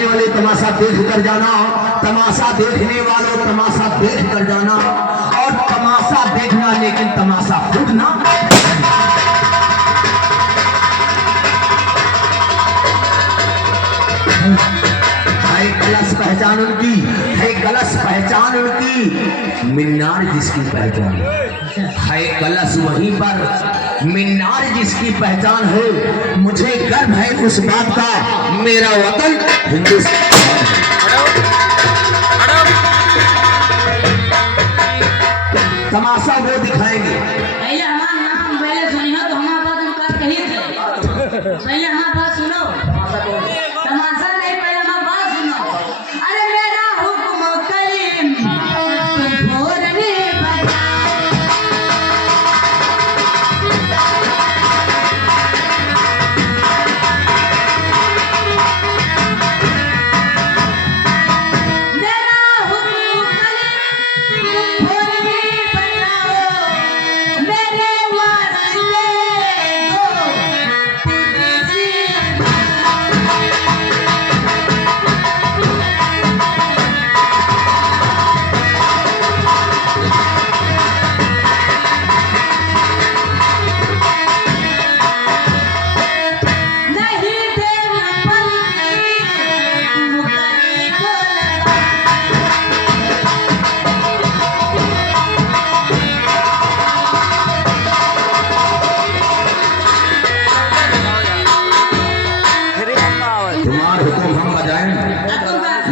देखने वाले तमाशा देख कर जाना, तमाशा देखने वालों तमाशा देख कर जाना, और तमाशा देखना लेकिन तमाशा खुद ना। है गलत पहचान उनकी, है गलत पहचान उनकी, मिन्नार जिसकी पहचान है गलत वहीं पर मिन्नार जिसकी पहचान है। मुझे गर्व है उस बात का, मेरा वतन हिंदुस्तान है। तमाशा वो दिखाएंगे। पहले हमारा नाम पहले सुनी हो तो हमारे पास कही थे, पहले हमारे पास सुनो। तमाशा नहीं, पहले हमारे पास सुनो। अरे मेरा हुक्म कलीम तुम भोर में बजा,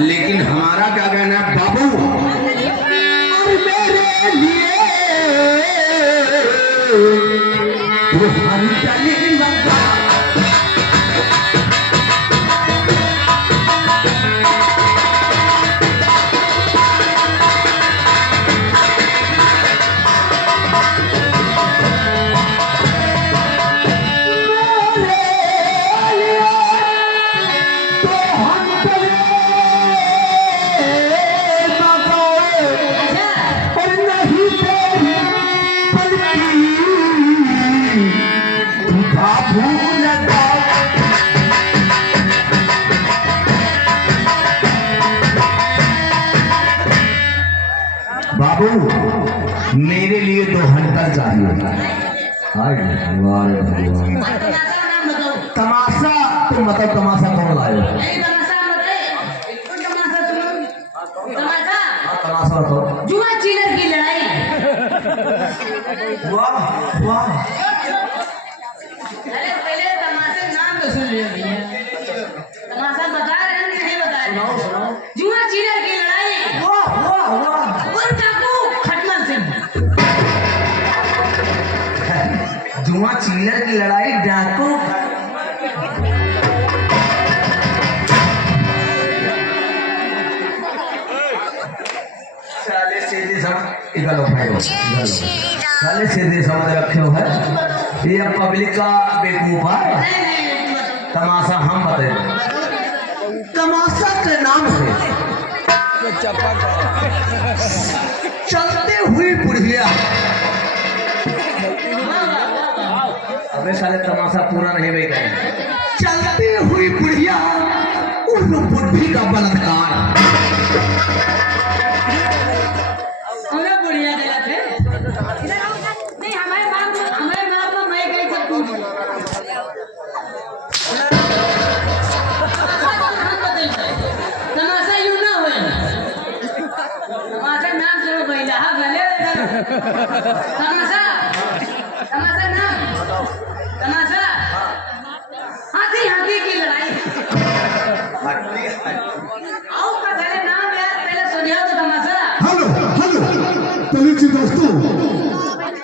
लेकिन हमारा क्या कहना है बाबू, और मेरे लिए वो हम चले लगा। बाबू मेरे लिए तो हंटर चाहिए। तमाशा तुम बताओ, तमाशा कौन लाए? तमाशा बताओ। जुआ चीलर की लड़ाई। वाह वाह, अरे पहले तमाशे नाम तो सुन लिया भैया, तमाशा बता रहे हैं कि नहीं बता रहे? सुनाओ सुनाओ। जुआ चीलर की लड़ाई। वाह वाह वाह, और डाकू खटमल सिंह। जुआ चीलर की लड़ाई, डाकू साले सीधे समझ इधर उठाओ, साले सीधे समझ रखे हो है। ये पब्लिक का बेवकूफ है। तमाशा हम बताएंगे। तमाशा के नाम से चलते हुई बुढ़िया, अबे साले तमाशा पूरा नहीं भाई रहे। चलती हुई बुढ़िया, उन बुद्धि का बलात्कार। हमें बुढ़िया देना थे नहीं, हमारे माँ को मैं कहीं सब कुछ तमाशा यूं ना हो। तमाशा नाम चलो पहला हाँ भले तमाशा, तमाशा नाम तमाशा हाथी हाथी की लड़ाई। आओ पहले नाम यार, पहले सुनिए तो तमाशा। हेलो हेलो चलिए जी दोस्तों,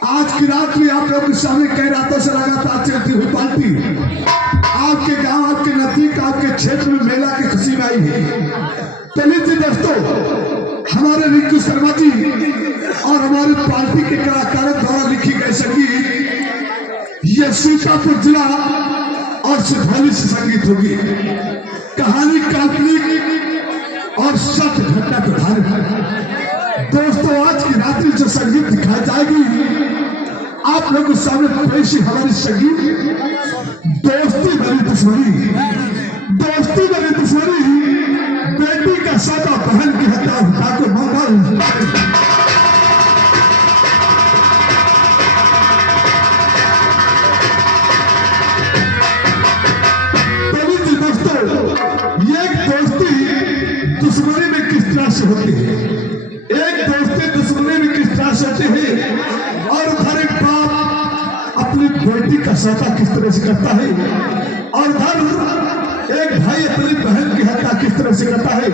आज की रात में आप लोगों के सामने कई रातों से लगातार चलती हुई पार्टी आपके गांव, आपके नजदीक, आपके क्षेत्र में मेला की खुशी में आई है। चलिए जी दोस्तों, हमारे रिंकू शर्मा जी और हमारी पार्टी के कलाकारों द्वारा लिखी गई संगीत, ये सीतापुर जिला और सिधौली से संगीत होगी। कहानी काल्पनिक और सत्य घटना पर आधारित है। दोस्तों आज की रात्रि जो संगीत दिखाई जाएगी आप लोगों के सामने पेश हमारी संगीत दोस्ती भरी दुश्मनी, दोस्ती भरी दुश्मनी दोस्ती दुश्मनी में किस तरह से होती है, एक दोस्ती दुश्मनी में किस तरह से होती है, और उधर एक बाप अपनी बेटी का सौदा किस तरह से करता है, और उधर एक भाई अपनी बहन की हत्या किस तरह से करता है।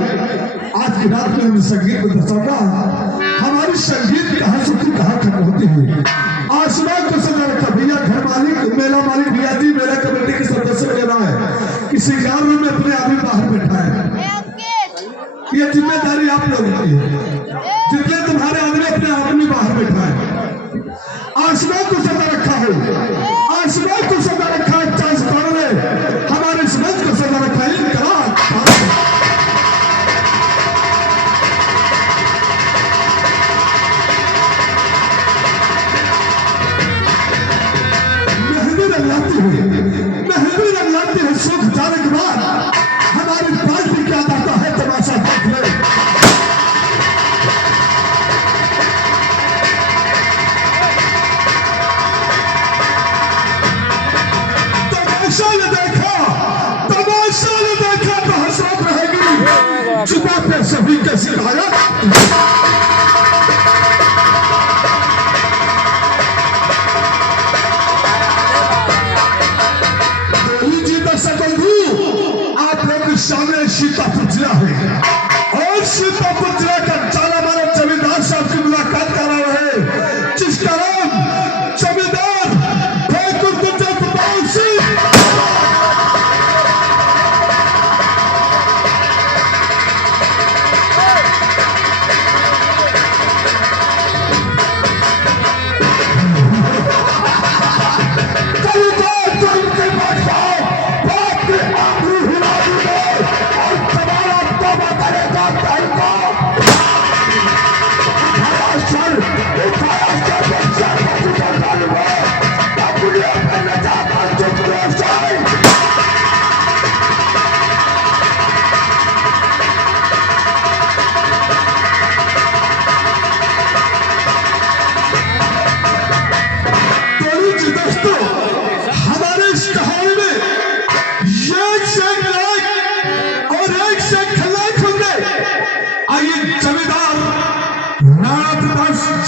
आज की रात में हम संगीत में दर्शाऊंगा हमारी संगीत कहाँ से कहाँ खत्म होती है। आसमान को सजा रखा भैया, घर मालिक मेला मालिक भैया जी, मेला कमेटी के सदस्य वगैरह है, किसी गाँव में अपने आदमी बाहर बैठा है, ये जिम्मेदारी आप लोगों की है। जितने तुम्हारे आदमी अपने आदमी बाहर बैठा है, आसमान को सजा रखा है, आसमान को सजा रखा है, चांस ने हमारे समाज को सजा रखा है। मेहंदी रंगाती है सुख जाने के बाद हमारी पार्टी क्या जाता है तमाशा देख ले। तमाशा ने देखा तो हसरत रहेगी, जुबा पे सभी के शिकायत। सामने सीतापुर जिला है और सीतापुर जिला का जाना माना जमींदार साहब की मुलाकात करा रहे हैं, जिसका नाम जमींदार ठाकुर गुर्जर प्रताप सिंह।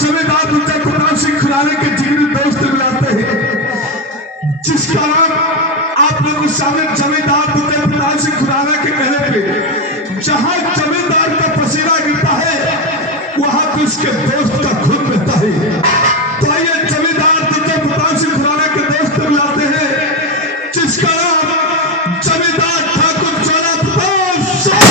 जमींदार गुर्जर प्रताप सिंह खुराना के जिगरी दोस्त मिलाते हैं, जिसका नाम आप लोगों के सामने जमींदार गुर्जर प्रताप सिंह खुराना के कहने पे जहां जमींदार का पसीना गिरता है वहां तो उसके दोस्त का खून बहता है। तो आइए जमींदार गुर्जर प्रताप सिंह खुराना के दोस्त मिलाते हैं, जिसका नाम जमींदार ठाकुर चौरा प्रताप सिंह।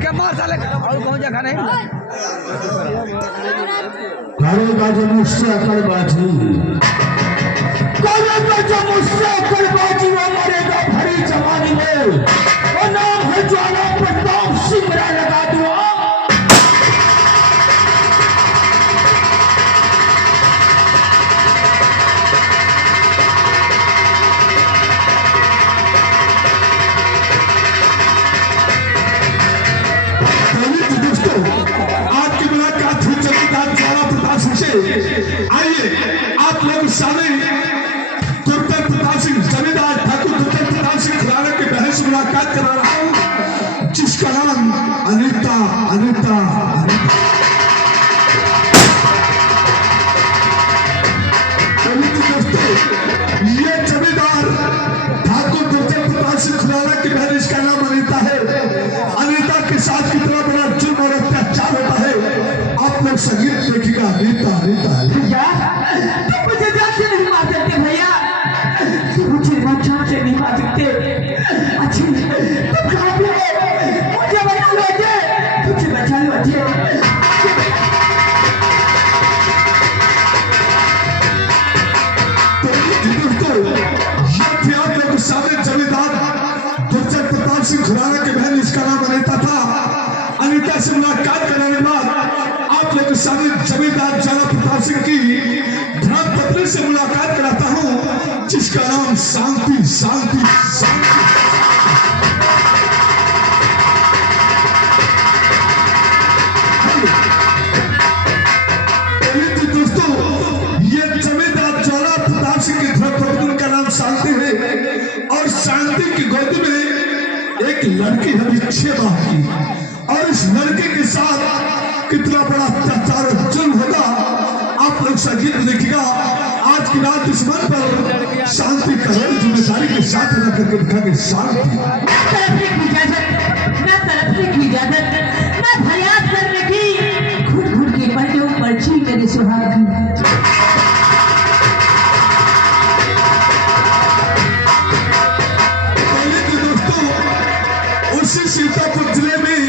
क्या मार साले और कौन जगह नहीं घरों का जो मुझसे अकड़ बाजी, घरों का जो मुझसे अकड़ बाजी वो मरेगा भरी जवानी में, वो नाम है ज्वाला प्रताप सिंह लगा दूं। आज की मुलाकात हुई जमींदार ज्वाला प्रताप सिंह से। आइए आप लोग सामने गुर्जर प्रताप सिंह, जमींदार ठाकुर गुर्जर प्रताप सिंह खुराना की बहन से मुलाकात करा रहा हूं, जिसका नाम अनीता अनीता दोस्तों, ये जमींदार ठाकुर गुर्जर प्रताप सिंह खुराना की बहन, इसका नाम अनीता है। अनीता के साथ कितना बड़ा जुर्म और अत्याचार होता है आप लोग संगीत देखिएगा। अनीता अनीता भैया तुम मुझे जान से नहीं मार सकते भैया, तुम मुझे जान से नहीं मार सकते। अच्छी तुम कहाँ पे हो, मुझे बचा लो अजय, मुझे बचा लो अजय। सामने जमींदार गुर्जर प्रताप सिंह खुराना की बहन, इसका नाम अनीता था। अनीता से मुलाकात और शांति की गोद में एक लड़की है 6 माह की, और इस लड़के के साथ कितना बड़ा अत्याचार और जुल्म होगा आप लोग संगीत देखिएगा। आज की रात इस मन पर शांति का जिम्मेदारी के साथ रख करके दिखाएंगे शांति। मैं फरियाद कर रही घुट घुट के पढ़ के पर्ची मेरे सुहाग उसी सीतापुर जिले में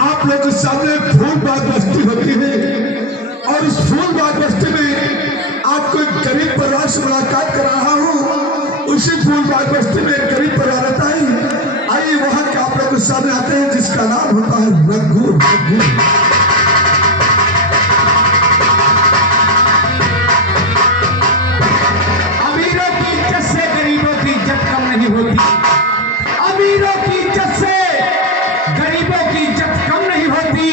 आप लोग के सामने फूलबाग बस्ती होती है, और उस फूलबाग बस्ती में आपको एक गरीब परिवार से मुलाकात करा रहा हूँ। उसी फूलबाग बस्ती में एक गरीब परिवार रहता है। आइए वहां के आप लोग के सामने आते हैं, जिसका नाम होता है रघु। अमीरों की इज्जत से गरीबों की इज्जत कम नहीं होती, अमीरों की इज्जत से गरीबों की इज्जत कम नहीं होती।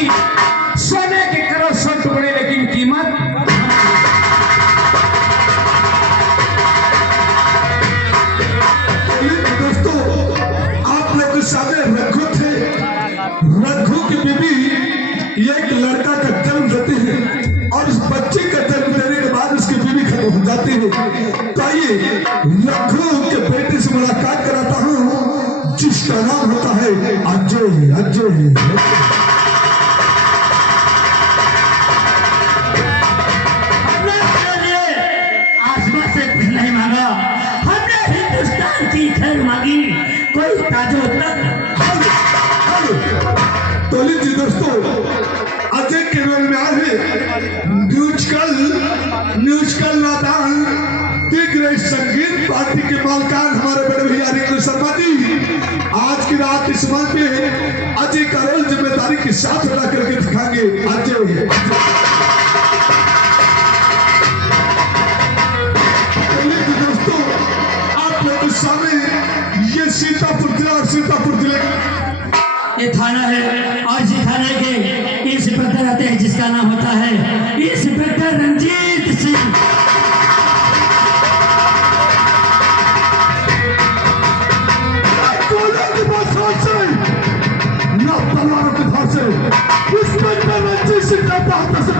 सोने के करो 100 टुकड़े लेकिन कीमत दोस्तों आप लोग के सामने रघु थे। रघु की बीबी एक लड़का का जन्म देती है, और उस बच्चे का जन्म देने के बाद उसकी बीबी खत्म हो जाती है। तो आइए रघु के बेटे से मुलाकात कराता हूँ, जिसका नाम होता है अजय। अजय आसमान से कुछ नहीं मांगा, हमने हिंदुस्तान की खैर मांगी, कोई ताजो तक। तो लीजिए दोस्तों, अजय के रोल में आए म्यूजिकल नादान दिग्गज संगीत पार्टी के मालकान हमारे बड़े भैया रिंकू शर्मा जी। आज की रात इस मंच में अजय का रोल जिम्मेदारी के साथ अदा करके दिखाएंगे। अजय दोस्तों आप लोगों के सामने ये सीतापुर जिला और सीतापुर जिले ये थाना है, और इसी थाने के इंस्पेक्टर रहते हैं, जिसका नाम होता है इंस्पेक्टर रंजीत सिंह। ना तलवारों के धार से इंस्पेक्टर रंजीत सिंह का हाथ से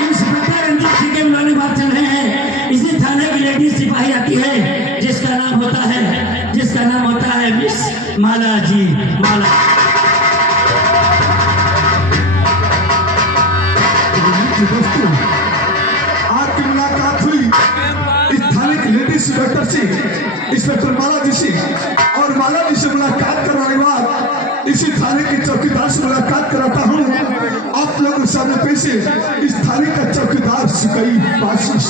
इंस्पेक्टर रंजीत सिंह के बुलाने बात चल रहे हैं। इसी थाने की लेडीज सिपाही आती है, जिसका नाम होता है मिस माला जी। माला दोस्तों आज की मुलाकात हुई इस थाने की लेडीज इंस्पेक्टर से, इंस्पेक्टर माला जी से, और माला जी से मुलाकात करवाने के बाद इसी थाने के चौकीदार से मुलाकात कराता हूँ। आप लोगों के सामने पेश है इस थाने का चौकीदार सुकई बाशिश।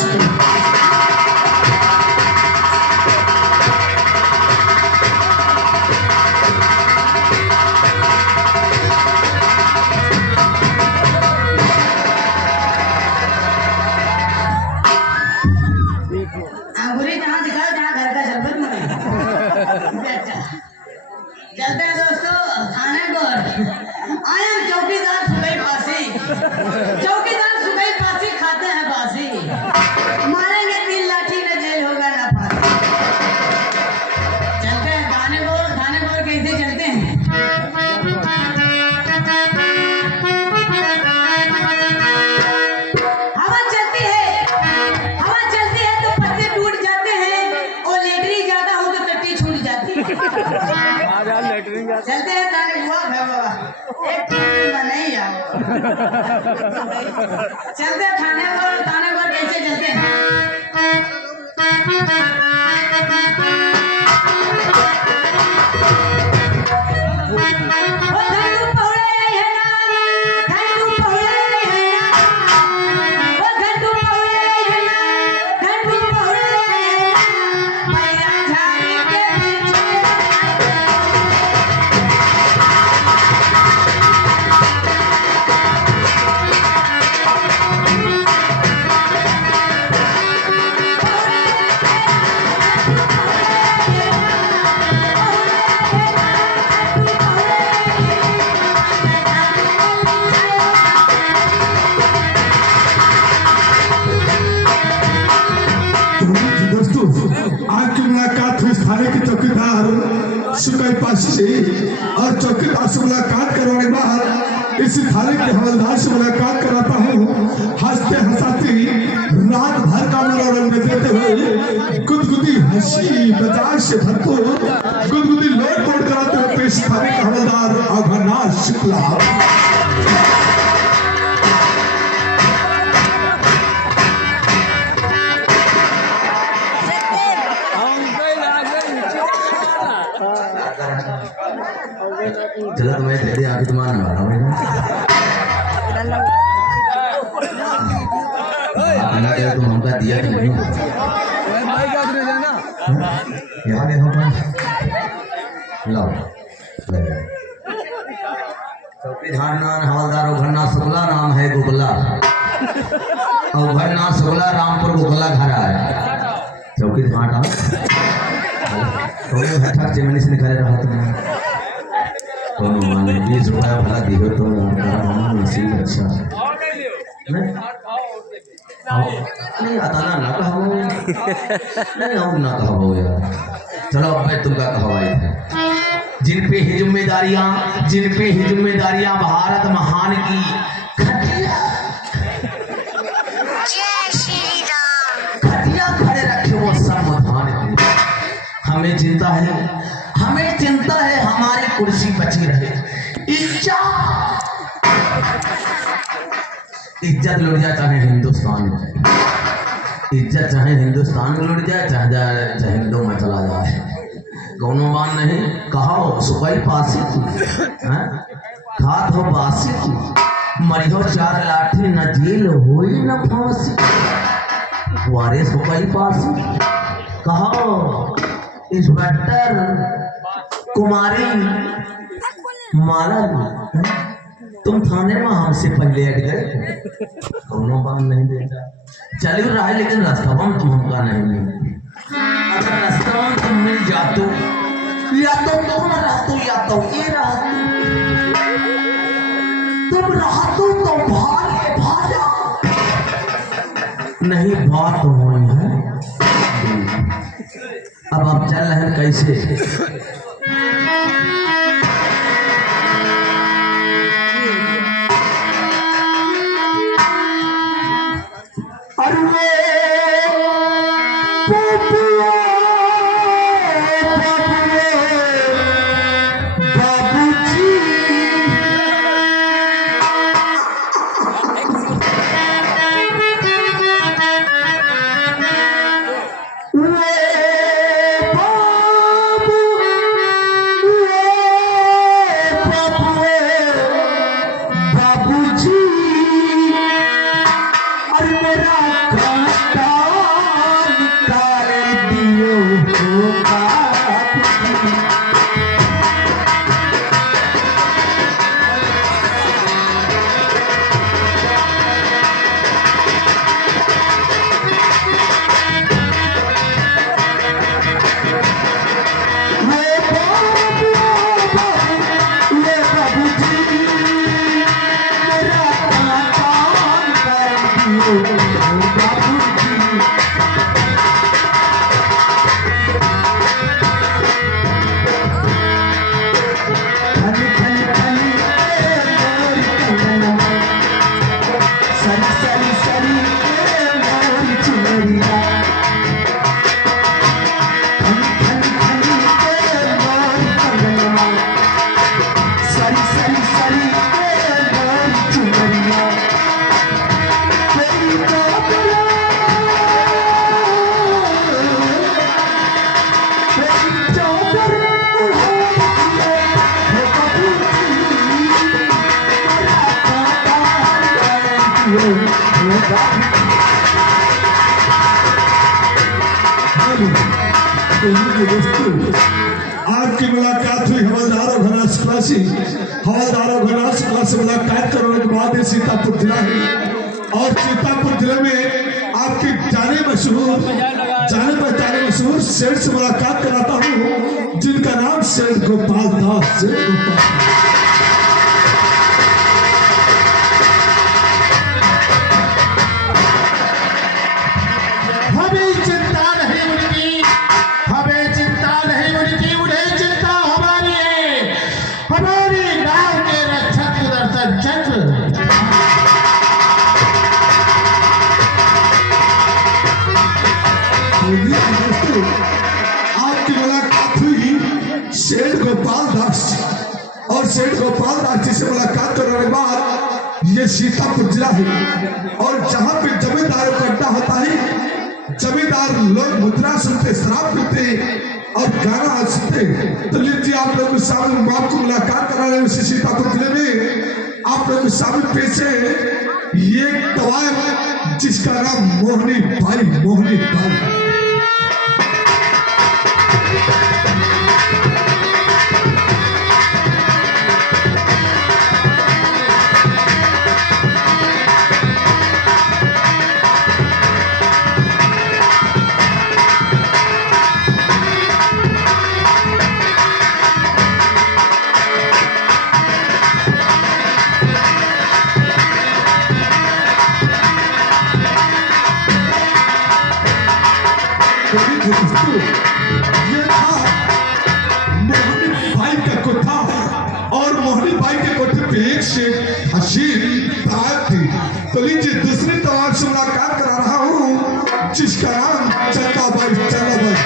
चलते हैं दोस्तों थाने पर। आए हम चौकीदार सुबह पासी, चौकीदार सुबह पासी खाते हैं बासी, मारेंगे 3 लाठी में जेल होगा ना फांसी। चलते हैं थाने पर कैसे चलते हैं। हवा चलती है तो पत्ते टूट जाते हैं, और लेटरी ज्यादा हो तो टट्टी छूट जाती है। चलते हैं थाने हुआ बाबा, एक नहीं आओ। चलते हैं थाने पर कैसे चलते हैं। सुकई पासी से और चौकीदार से मुलाकात करवाने के बाद इस थाने के हवलदार से मुलाकात कराता हूँ। हंसते हंसाती रात भर का मनोरंजन देते हुए गुदगुदी हंसी बजाज से भरपूर गुदगुदी लोट पोट कराते हुए पेश थाने के हवलदार अघनाथ शुक्ला। चलो तुम्हें दे दे आगे तुम्हारा मारा मैंने आना क्या तुम हमका दिया कि नहीं यहाँ देखो लो चौकीदार नाम हवलदार अघनाथ शुक्ला नाम है गुगला अघनाथ शुक्ला रामपुर गुगला घर आए चौकीदार तो हटा चिमनी से निकाले रहा तुमने तो मान 20 रुपया भला दियो तो हमारा नसीब अच्छा नहीं आता ना कहो नहीं हम ना कहो यार चलो अब मैं तुमका कहवाई है जिन पे ही जिम्मेदारियां भारत महान की खटिया खड़े रखे वो संविधान की हमें चिंता है हमारी कुर्सी बची रहे इज्जत लुट जाए चाहे हिंदुस्तान में इज्जत चाहे हिंदुस्तान में लुट जाए चाहे हिंदू में चला जाए कौनो मान नहीं कहो सुखई पासी तू खात हो बासी तू मरियो 4 लाठी न जेल होई न फांसी वारे सुखई पासी कहो इंस्पेक्टर कुमारी माला तुम थाने में हमसे पहले अट गए कौनो बात नहीं देता चल रहा है लेकिन रास्ता तुम हमका नहीं मिले अगर रास्ता तुम मिल जाते या तो तुम रहते या तो ये रहते तुम रहते तो भाजा नहीं बात हुई है अब आप चल रहे हैं कैसे आपकी मुलाकात हुई हवलदार अघनाथ शुक्ला से मुलाकात करने के बाद सीतापुर जिला है और सीतापुर जिले में आपकी जाने मशहूर सेठ से मुलाकात कराता हूँ जिनका नाम सेठ गोपाल दास सेठ गोपाल। हमें चिंता नहीं उनकी उन्हें चिंता सेठ गोपाल दास जी। और सेठ गोपाल दास जी से मुलाकात करने के बाद ये सीतापुर जिला है और जहाँ पे जमींदार इकट्ठा होता है, जमींदार लोग मुद्रा सुनते, शराब पीते और गाना सुनते। तो लीजिए आप लोग के सामने मैं आपको मुलाकात कराने में सीतापुर जिले में आप लोग के सामने पेश है ये तवायफ जिसका नाम मोहनी बाई, मोहनी बाई। ये था मोहनी बाई का कोठा और मोहनी बाई के कोठे पे एक से हसीन तवायफ थी। तो लीजिए दूसरी तवायफ से मुलाकात करा रहा हूँ जिसका नाम चंदा बाई, चंदा बाई।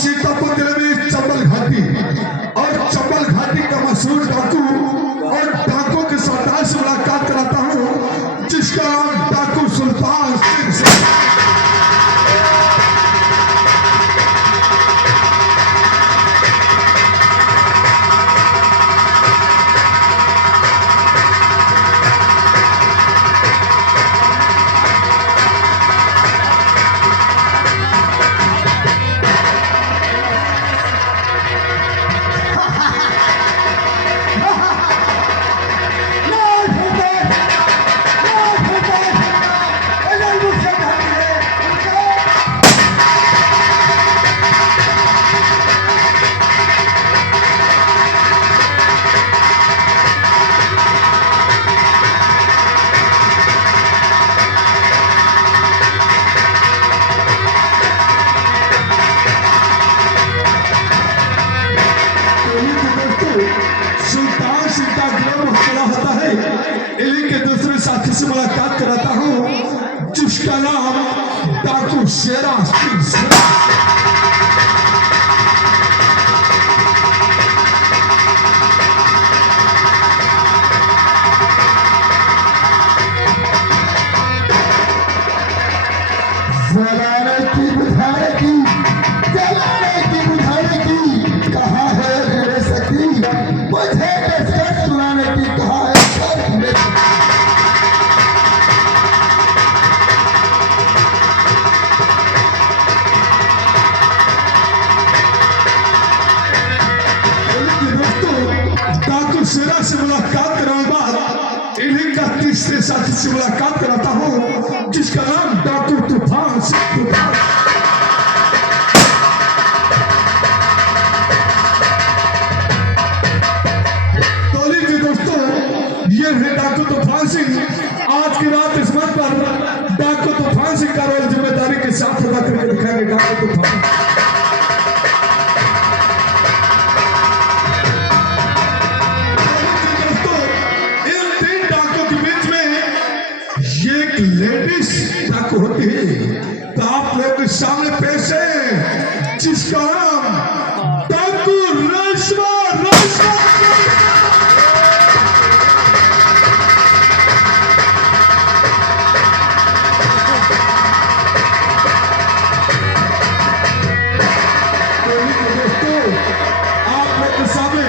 सीतापुर जिले में चंबल घाटी और चंबल घाटी का मशहूर डाकू और डाकू के सरदार से मुलाकात कराता हूँ जिसका नाम डाकू सुल्तान सिंह। साथी से मुलाकात कराता हूँ जिसका नाम डाकू शेरा सिंह। जलाने की बुझाने की, जलाने की बुझाने की, कहा है मेरे सखी मुझे कसरत सुनाने की, कहा है शेरा से मुलाकात कराने के बाद इन्हीं का तीसरे साथी से मुलाकात कराता हूँ जिसका नाम डाकू तूफान सिंह। तो लीजिए दोस्तों ये है डाकू तूफान सिंह। आज की रात इस मंच पर डाकू तूफान सिंह का रोल जिम्मेदारी के साथ अदा करके दिखाएंगे डाकू तूफान। लेडीज डाकू होती है तो आप लोग के सामने पेश है जिसका नाम डाकू रेशमा। दोस्तों आप लोग के सामने